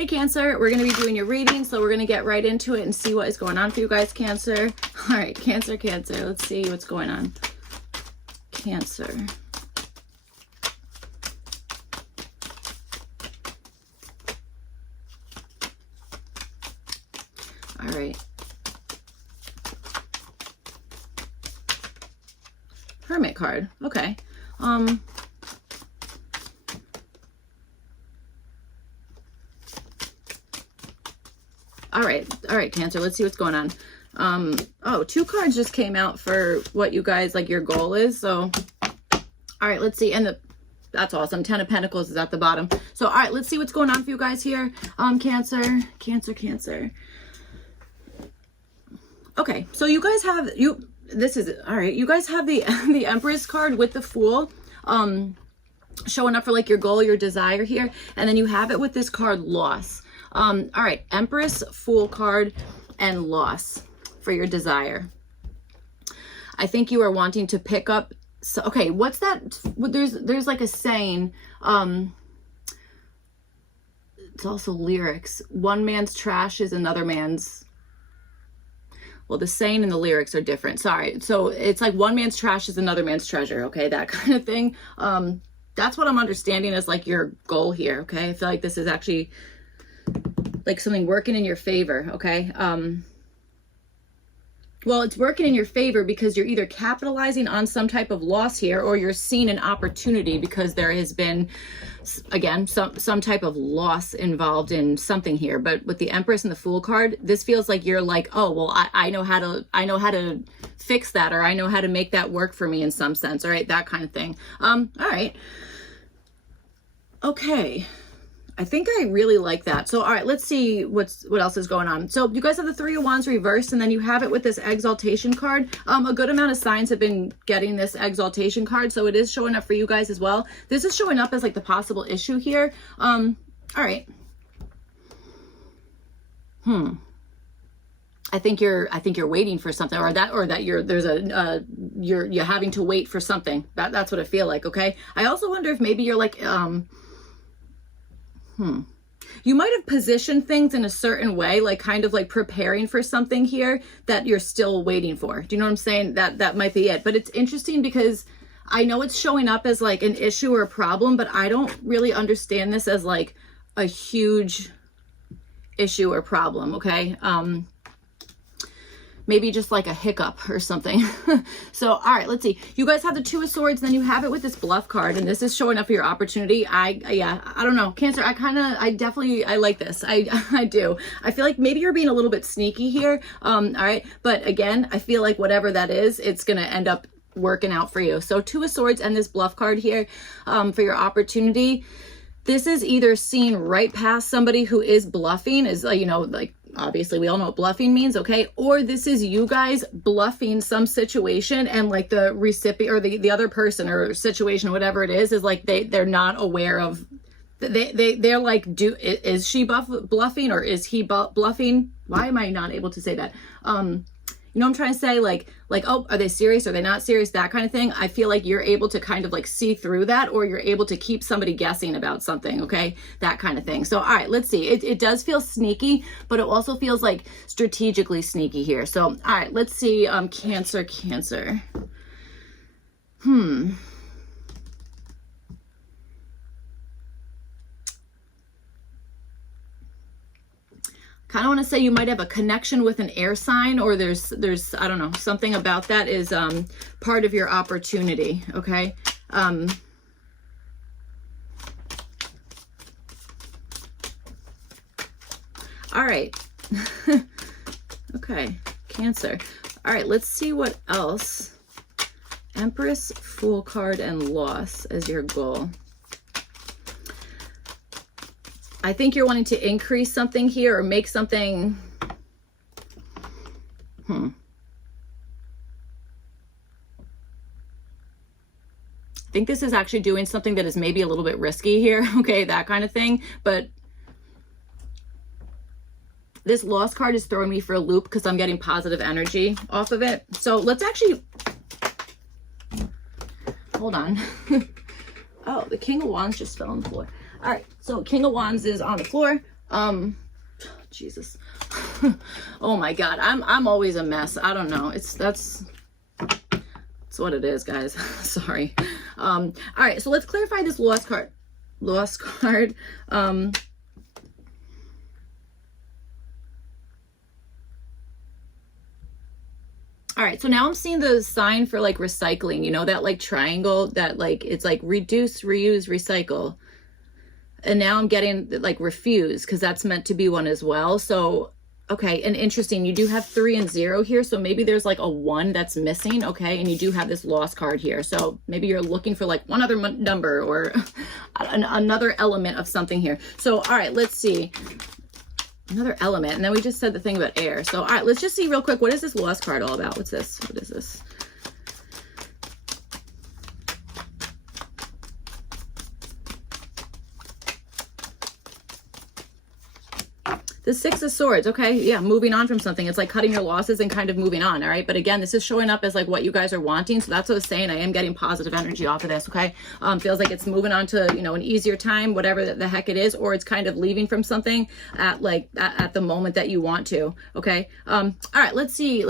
Hey Cancer, we're going to be doing your reading, so we're going to get right into it and see what is going on for you guys, Cancer. All right, Cancer, let's see what's going on. Cancer. All right. Hermit card. Okay. All right, Cancer, let's see what's going on. Oh, 2 cards just came out for what you guys, like, your goal is. So, all right, let's see. And that's awesome. 10 of Pentacles is at the bottom. So, all right, let's see what's going on for you guys here. Cancer. Okay, so you guys have, all right, you guys have the Empress card with the Fool, showing up for, like, your goal, your desire here. And then you have it with this card, Loss. All right, Empress, Fool card, and Loss for your desire. I think you are wanting to pick up. So, okay, what's that? There's like a saying. It's also lyrics. One man's trash is another man's. Well, the saying and the lyrics are different. Sorry. So it's like one man's trash is another man's treasure. Okay, that kind of thing. That's what I'm understanding as like your goal here. Okay, I feel like this is actually like something working in your favor, okay? Well, it's working in your favor because you're either capitalizing on some type of loss here, or you're seeing an opportunity because there has been, again, some type of loss involved in something here. But with the Empress and the Fool card, this feels like you're like, oh, well, I know how to fix that, or I know how to make that work for me in some sense, all right? That kind of thing. All right. Okay. I think I really like that. So, all right, let's see what else is going on. So you guys have the 3 of Wands reversed, and then you have it with this Exaltation card. A good amount of signs have been getting this Exaltation card, so it is showing up for you guys as well. This is showing up as like the possible issue here. All right. I think you're waiting for something, or that you're having to wait for something. That's what I feel like. Okay. I also wonder if maybe you're like, you might have positioned things in a certain way, like kind of like preparing for something here that you're still waiting for. Do you know what I'm saying? That might be it. But it's interesting because I know it's showing up as like an issue or a problem, but I don't really understand this as like a huge issue or problem. Okay. Maybe just like a hiccup or something. So, all right, let's see. You guys have the 2 of Swords, then you have it with this Bluff card, and this is showing up for your opportunity. I don't know. Cancer, I definitely like this. I do. I feel like maybe you're being a little bit sneaky here. All right. But again, I feel like whatever that is, it's going to end up working out for you. So 2 of Swords and this Bluff card here, for your opportunity. This is either seeing right past somebody who is bluffing, is like, obviously we all know what bluffing means, okay? Or this is you guys bluffing some situation, and like the recipient or the other person or situation, whatever it is like they're not aware of, they're like, is she bluffing or is he bluffing? Why am I not able to say that? You know what I'm trying to say? Like, oh, are they serious? Are they not serious? That kind of thing. I feel like you're able to kind of like see through that, or you're able to keep somebody guessing about something. Okay. That kind of thing. So, all right, let's see. It does feel sneaky, but it also feels like strategically sneaky here. So, all right, let's see. Cancer. Kind of want to say you might have a connection with an air sign, or there's I don't know, something about that is part of your opportunity. Okay. All right. Okay, Cancer. All right, let's see what else. Empress, Fool card, and Loss as your goal. I think you're wanting to increase something here or make something. I think this is actually doing something that is maybe a little bit risky here. Okay, that kind of thing. But this Lost card is throwing me for a loop because I'm getting positive energy off of it. So let's actually, hold on. Oh, the King of Wands just fell on the floor. All right, so King of Wands is on the floor. Jesus. Oh my God. I'm always a mess. I don't know. That's what it is, guys. Sorry. All right. So let's clarify this lost card. Lost card. All right, so now I'm seeing the sign for like recycling, you know, that like triangle that like, it's like reduce, reuse, recycle. And now I'm getting like refuse, because that's meant to be one as well. So, okay, and interesting, you do have 3 and 0 here. So maybe there's like a 1 that's missing, okay? And you do have this lost card here. So maybe you're looking for like one other number or another element of something here. So, all right, let's see. Another element, and then we just said the thing about air. So, all right, let's just see real quick. What is this lost card all about? What's this? What is this? The 6 of Swords. Okay, yeah, moving on from something. It's like cutting your losses and kind of moving on, all right? But again, this is showing up as like what you guys are wanting. So that's what I was saying. I am getting positive energy off of this, okay? Feels like it's moving on to, you know, an easier time, whatever the heck it is, or it's kind of leaving from something at like at the moment that you want to, okay? All right, let's see.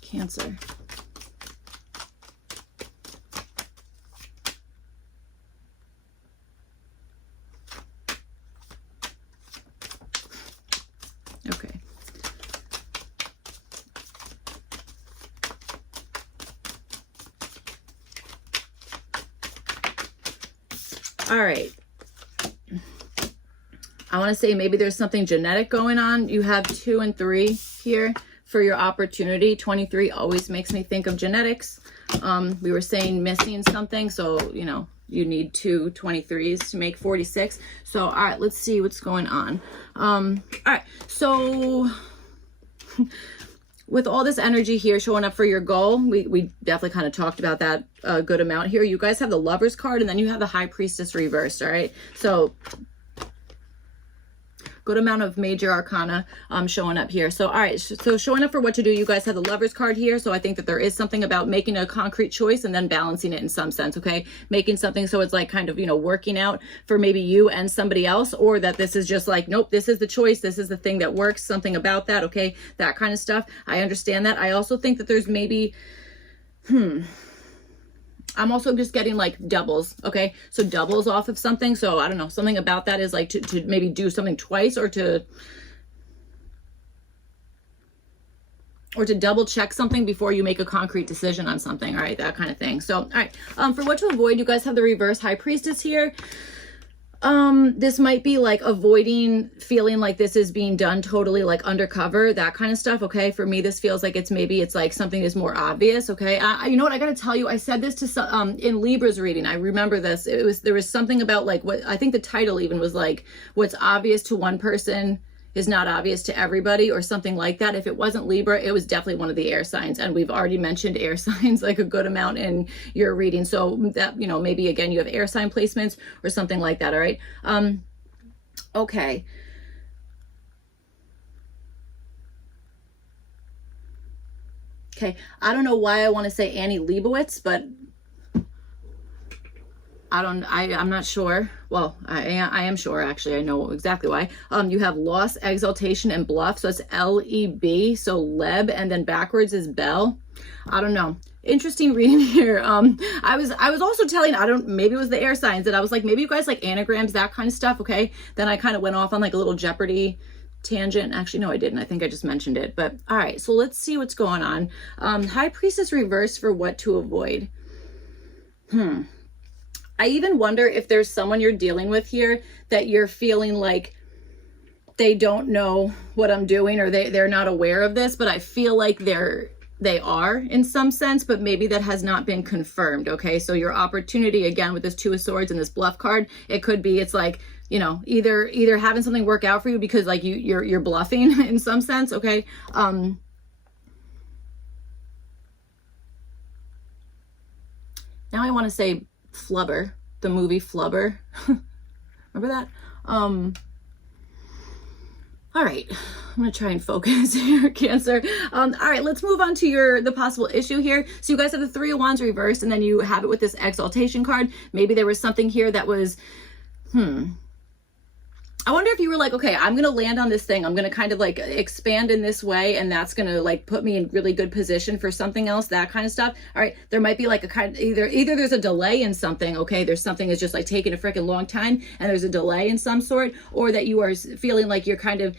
Cancer. Okay. All right. I want to say maybe there's something genetic going on. You have 2 and 3 here for your opportunity. 23 always makes me think of genetics. We were saying missing something. So, you know, you need 2 23s to make 46. So, all right, let's see what's going on. All right. So with all this energy here showing up for your goal, we definitely kind of talked about that a good amount here. You guys have the Lover's card, and then you have the High Priestess reversed, all right? So good amount of major arcana showing up here. So, all right, so showing up for what to do, you guys have the Lover's card here. So I think that there is something about making a concrete choice and then balancing it in some sense, okay? Making something so it's like kind of, you know, working out for maybe you and somebody else, or that this is just like, nope, this is the choice. This is the thing that works, something about that, okay? That kind of stuff. I understand that. I also think that there's maybe, I'm also just getting like doubles, okay? So doubles off of something. So I don't know, something about that is like to maybe do something twice, or to double check something before you make a concrete decision on something, all right? That kind of thing. So, all right, for what to avoid, you guys have the reverse High Priestess here. This might be like avoiding feeling like this is being done totally like undercover, that kind of stuff. Okay. For me, this feels like it's like something is more obvious. Okay. You know what? I got to tell you, I said this to some, in Libra's reading. I remember this. There was something about like what I think the title even was like, what's obvious to one person is not obvious to everybody, or something like that. If it wasn't Libra, it was definitely one of the air signs. And we've already mentioned air signs like a good amount in your reading. So that, you know, maybe again, you have air sign placements or something like that. All right. Okay. Okay. I don't know why I want to say Annie Leibovitz, but I'm not sure. Well, I am sure, actually. I know exactly why. You have loss, exaltation, and bluff. So it's L-E-B. So Leb, and then backwards is Bell. I don't know. Interesting reading here. I was also telling, maybe it was the air signs that I was like, maybe you guys like anagrams, that kind of stuff. Okay. Then I kind of went off on like a little Jeopardy tangent. Actually, no, I didn't. I think I just mentioned it, but all right. So let's see what's going on. High Priestess reverse for what to avoid. I even wonder if there's someone you're dealing with here that you're feeling like they don't know what I'm doing, or they're not aware of this, but I feel like they are in some sense, but maybe that has not been confirmed. Okay. So your opportunity again with this 2 of Swords and this bluff card, it could be, it's like, you know, either having something work out for you because like you're bluffing in some sense. Okay. Now I want to say Flubber, the movie Flubber. Remember that? All right. going to try and focus here, Cancer. All right, let's move on to the possible issue here. So you guys have the Three of Wands reversed, and then you have it with this Exaltation card. Maybe there was something here that was, I wonder if you were like, okay, I'm going to land on this thing. I'm going to kind of like expand in this way, and that's going to like put me in really good position for something else, that kind of stuff. All right. There might be like a kind of either there's a delay in something. Okay. There's something that's just like taking a freaking long time, and there's a delay in some sort, or that you are feeling like you're kind of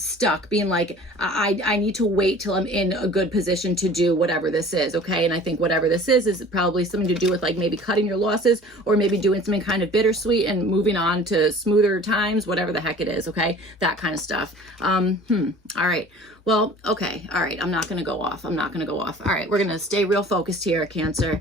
stuck, being like, I need to wait till I'm in a good position to do whatever this is. Okay. And I think whatever this is probably something to do with like maybe cutting your losses, or maybe doing something kind of bittersweet and moving on to smoother times, whatever the heck it is. Okay. That kind of stuff. All right. Well, okay. All right. I'm not going to go off. All right. We're going to stay real focused here, Cancer.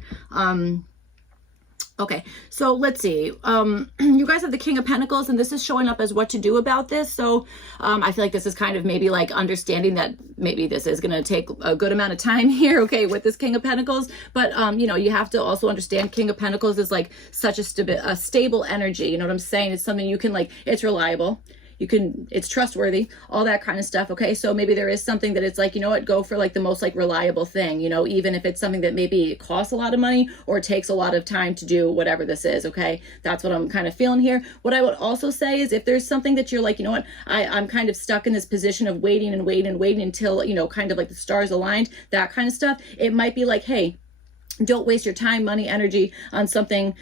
Okay, so let's see. You guys have the King of Pentacles, and this is showing up as what to do about this. So I feel like this is kind of maybe like understanding that maybe this is going to take a good amount of time here, okay, with this King of Pentacles. But, you know, you have to also understand King of Pentacles is like such a stable energy. You know what I'm saying? It's something you can like, it's reliable. It's trustworthy, all that kind of stuff. Okay. So maybe there is something that it's like, you know what, go for like the most like reliable thing, you know, even if it's something that maybe costs a lot of money or takes a lot of time to do, whatever this is. Okay. That's what I'm kind of feeling here. What I would also say is if there's something that you're like, you know what, I'm kind of stuck in this position of waiting until, you know, kind of like the stars aligned, that kind of stuff. It might be like, hey, don't waste your time, money, energy on something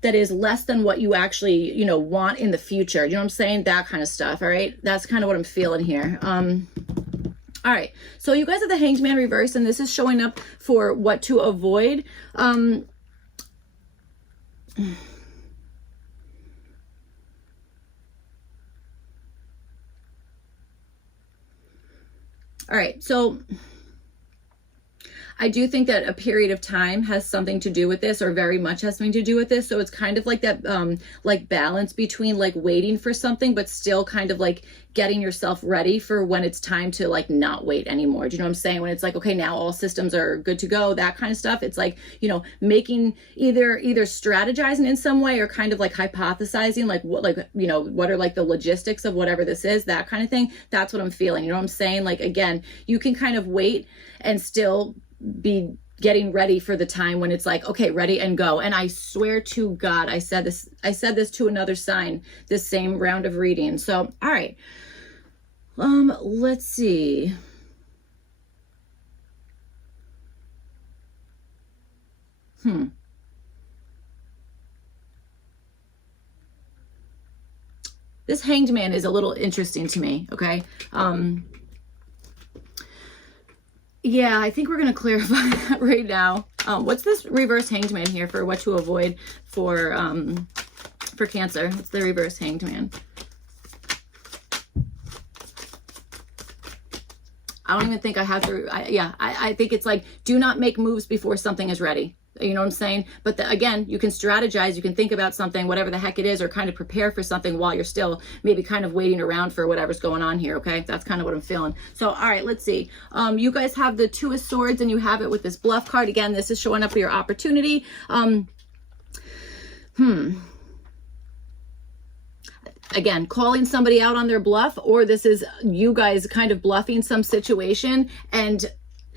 that is less than what you actually, you know, want in the future. You know what I'm saying? That kind of stuff. All right. That's kind of what I'm feeling here. All right. So you guys have the Hanged Man reverse, and this is showing up for what to avoid. All right. So I do think that a period of time has something to do with this, or very much has something to do with this. So it's kind of like that, like balance between like waiting for something, but still kind of like getting yourself ready for when it's time to like not wait anymore. Do you know what I'm saying? When it's like, okay, now all systems are good to go, that kind of stuff. It's like, you know, making either strategizing in some way, or kind of like hypothesizing, like what, like, you know, what are like the logistics of whatever this is, that kind of thing. That's what I'm feeling. You know what I'm saying? Like, again, you can kind of wait and still be getting ready for the time when it's like, okay, ready and go. And I swear to God, I said this to another sign, this same round of reading. So, all right. Let's see. This Hanged Man is a little interesting to me. Okay. Yeah, I think we're going to clarify that right now. What's this reverse Hanged Man here for what to avoid for Cancer? It's the reverse Hanged Man. I don't even think I have to. I think it's like, do not make moves before something is ready. You know what I'm saying? But again, you can strategize, you can think about something, whatever the heck it is, or kind of prepare for something while you're still maybe kind of waiting around for whatever's going on here. Okay. That's kind of what I'm feeling. So, all right, let's see. You guys have the Two of Swords, and you have it with this Bluff card. Again, this is showing up for your opportunity. Again, calling somebody out on their bluff, or this is you guys kind of bluffing some situation, and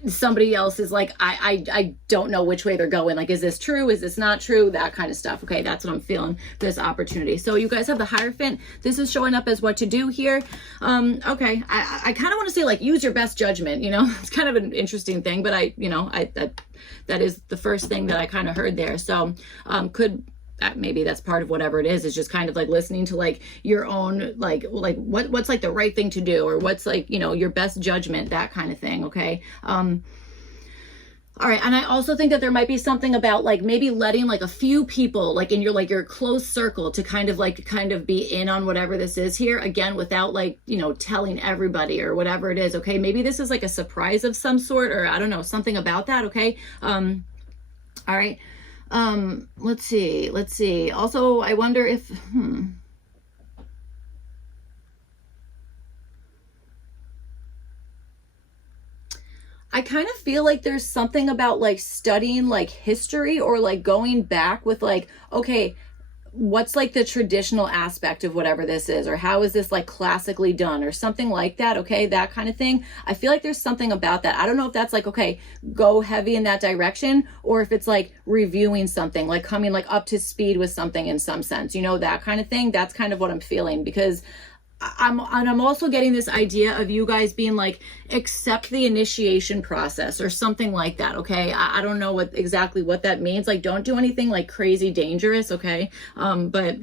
somebody else is like, I don't know which way they're going. Like, is this true? Is this not true? That kind of stuff. Okay. That's what I'm feeling for this opportunity. So you guys have the Hierophant. This is showing up as what to do here. Okay. I kind of want to say like, use your best judgment, you know, it's kind of an interesting thing, but that is the first thing that I kind of heard there. So, maybe that's part of whatever it is just kind of like listening to like your own, like what's like the right thing to do, or what's like, you know, your best judgment, that kind of thing. Okay. All right. And I also think that there might be something about like maybe letting like a few people like in your close circle to kind of be in on whatever this is here, again, without like, you know, telling everybody or whatever it is. Okay. Maybe this is like a surprise of some sort, or I don't know, something about that. Okay. All right. Let's see. Also, I wonder if, I kind of feel like there's something about like studying like history, or like going back with like, okay, what's like the traditional aspect of whatever this is, or how is this like classically done or something like that, okay, that kind of thing. I feel like there's something about that. I don't know if that's like, okay, go heavy in that direction, or if it's like reviewing something, like coming like up to speed with something in some sense, you know, that kind of thing. That's kind of what I'm feeling, because I'm also getting this idea of you guys being like, accept the initiation process or something like that, okay? I don't know exactly what that means. Like, don't do anything like crazy dangerous, okay? But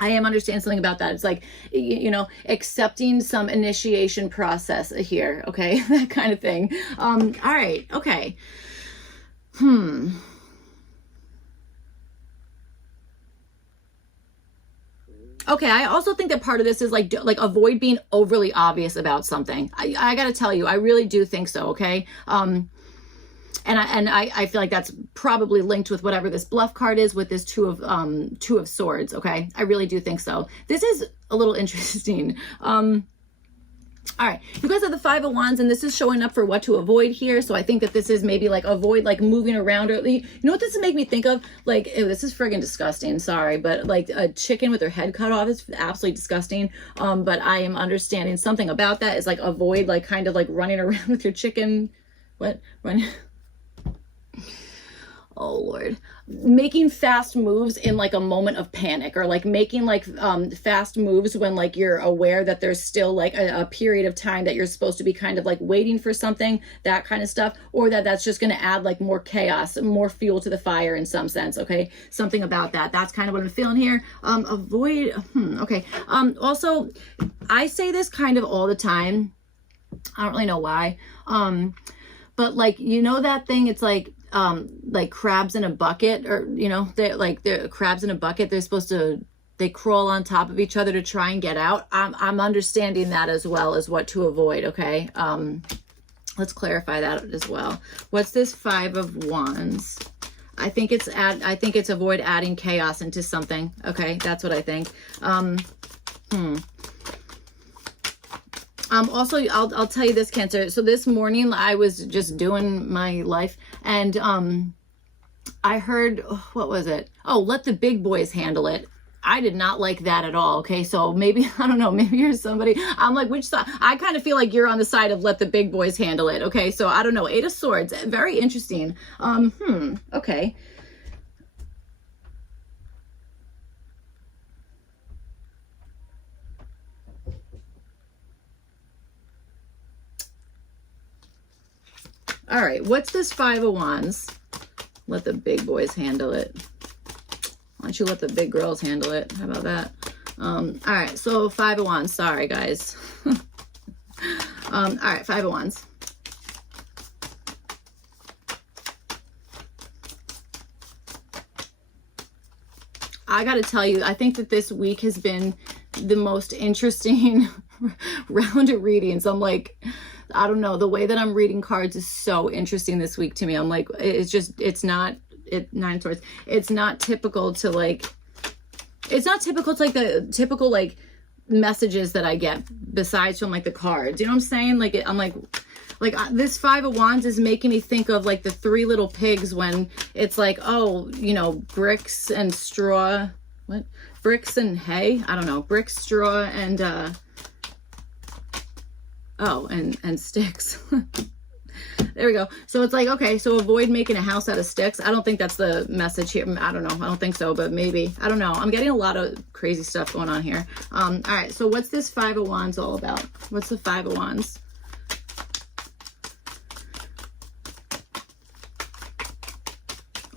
I am understanding something about that. It's like, you know, accepting some initiation process here, okay? That kind of thing. All right, okay. Okay, I also think that part of this is like avoid being overly obvious about something. I gotta tell you, I really do think so, okay? And I feel like that's probably linked with whatever this bluff card is with this two of swords, okay? I really do think so. This is a little interesting. All right, you guys have the Five of Wands, and this is showing up for what to avoid here. So I think that this is maybe like avoid like moving around, or you know what this would make me think of? Like, ew, this is friggin' disgusting. Sorry, but like a chicken with their head cut off is absolutely disgusting. But I am understanding something about that is like avoid like kind of like running around with your chicken. What? Running? Oh Lord, making fast moves in like a moment of panic, or like making like fast moves when like you're aware that there's still like a period of time that you're supposed to be kind of like waiting for something, that kind of stuff, or that's just going to add like more chaos, more fuel to the fire in some sense, okay? Something about that. That's kind of what I'm feeling here. Avoid, okay. Also, I say this kind of all the time. I don't really know why. But like, you know that thing, it's like crabs in a bucket, or you know, they're crabs in a bucket, they're supposed to, they crawl on top of each other to try and get out. I'm understanding that as well as what to avoid, okay? Let's clarify that as well. What's this Five of Wands? I think it's avoid adding chaos into something, okay? That's what I think. Also, I'll tell you this, Cancer. So this morning I was just doing my life, and I heard, what was it? Oh, let the big boys handle it. I did not like that at all. Okay, so maybe, I don't know, maybe you're somebody, I'm like, which side? I kind of feel like you're on the side of let the big boys handle it. Okay, so I don't know. Eight of Swords, very interesting. Okay. All right, what's this Five of Wands? Let the big boys handle it. Why don't you let the big girls handle it? How about that? All right, so Five of Wands. Sorry, guys. All right, Five of Wands. I got to tell you, I think that this week has been the most interesting round of readings. I'm like, I don't know, the way that I'm reading cards is so interesting this week to me. I'm like, Nine of Swords. It's not typical to like the typical like messages that I get besides from like the cards. You know what I'm saying? Like, I'm like this Five of Wands is making me think of like the Three Little Pigs, when it's like, oh, you know, bricks and straw. What? Bricks and hay? I don't know. Bricks, straw, and and sticks. There we go. So it's like, okay, so avoid making a house out of sticks. I don't think that's the message here. I don't know. I don't think so, but maybe. I don't know. I'm getting a lot of crazy stuff going on here. All right, so what's this Five of Wands all about? What's the Five of Wands?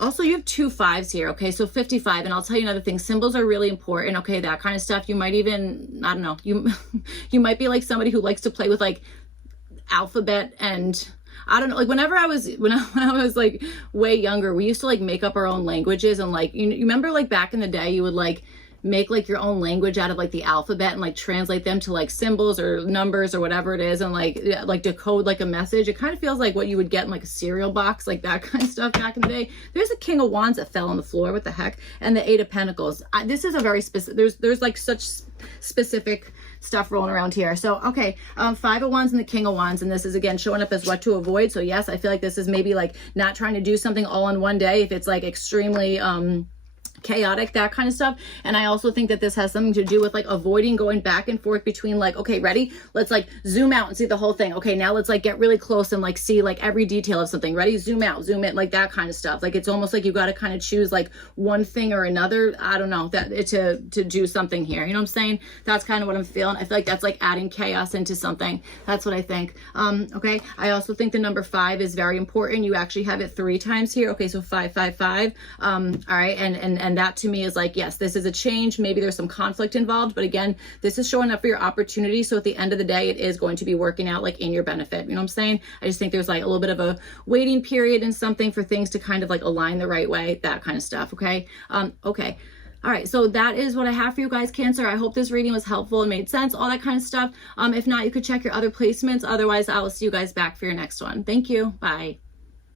Also, you have two fives here, okay? So 55, and I'll tell you another thing. Symbols are really important, okay? That kind of stuff. You might even, I don't know, you might be like somebody who likes to play with like alphabet, and I don't know, like when I was like way younger, we used to like make up our own languages, and like, you remember like back in the day, you would like make like your own language out of like the alphabet and like translate them to like symbols or numbers or whatever it is, and like decode like a message. It kind of feels like what you would get in like a cereal box, like that kind of stuff back in the day. There's a King of Wands that fell on the floor. What the heck? And the Eight of Pentacles. This is a very specific, there's like such specific stuff rolling around here. So, okay, Five of Wands and the King of Wands, and this is again showing up as what to avoid. So yes, I feel like this is maybe like not trying to do something all in one day if it's like extremely, chaotic, that kind of stuff. And I also think that this has something to do with like avoiding going back and forth between like, okay, ready, let's like zoom out and see the whole thing. Okay, now let's like get really close and like see like every detail of something. Ready, zoom out, zoom in, like that kind of stuff. Like it's almost like you got to kind of choose like one thing or another. I don't know, that to do something here, you know what I'm saying? That's kind of what I'm feeling. I feel like that's like adding chaos into something. That's what I think. Okay, I also think the number 5 is very important. You actually have it 3 times here. Okay, so 5 5 5. All right, and that to me is like, yes, this is a change. Maybe there's some conflict involved, but again, this is showing up for your opportunity. So at the end of the day, it is going to be working out like in your benefit. You know what I'm saying? I just think there's like a little bit of a waiting period and something for things to kind of like align the right way, that kind of stuff. Okay. Okay. All right, so that is what I have for you guys, Cancer. I hope this reading was helpful and made sense, all that kind of stuff. If not, you could check your other placements. Otherwise, I will see you guys back for your next one. Thank you. Bye.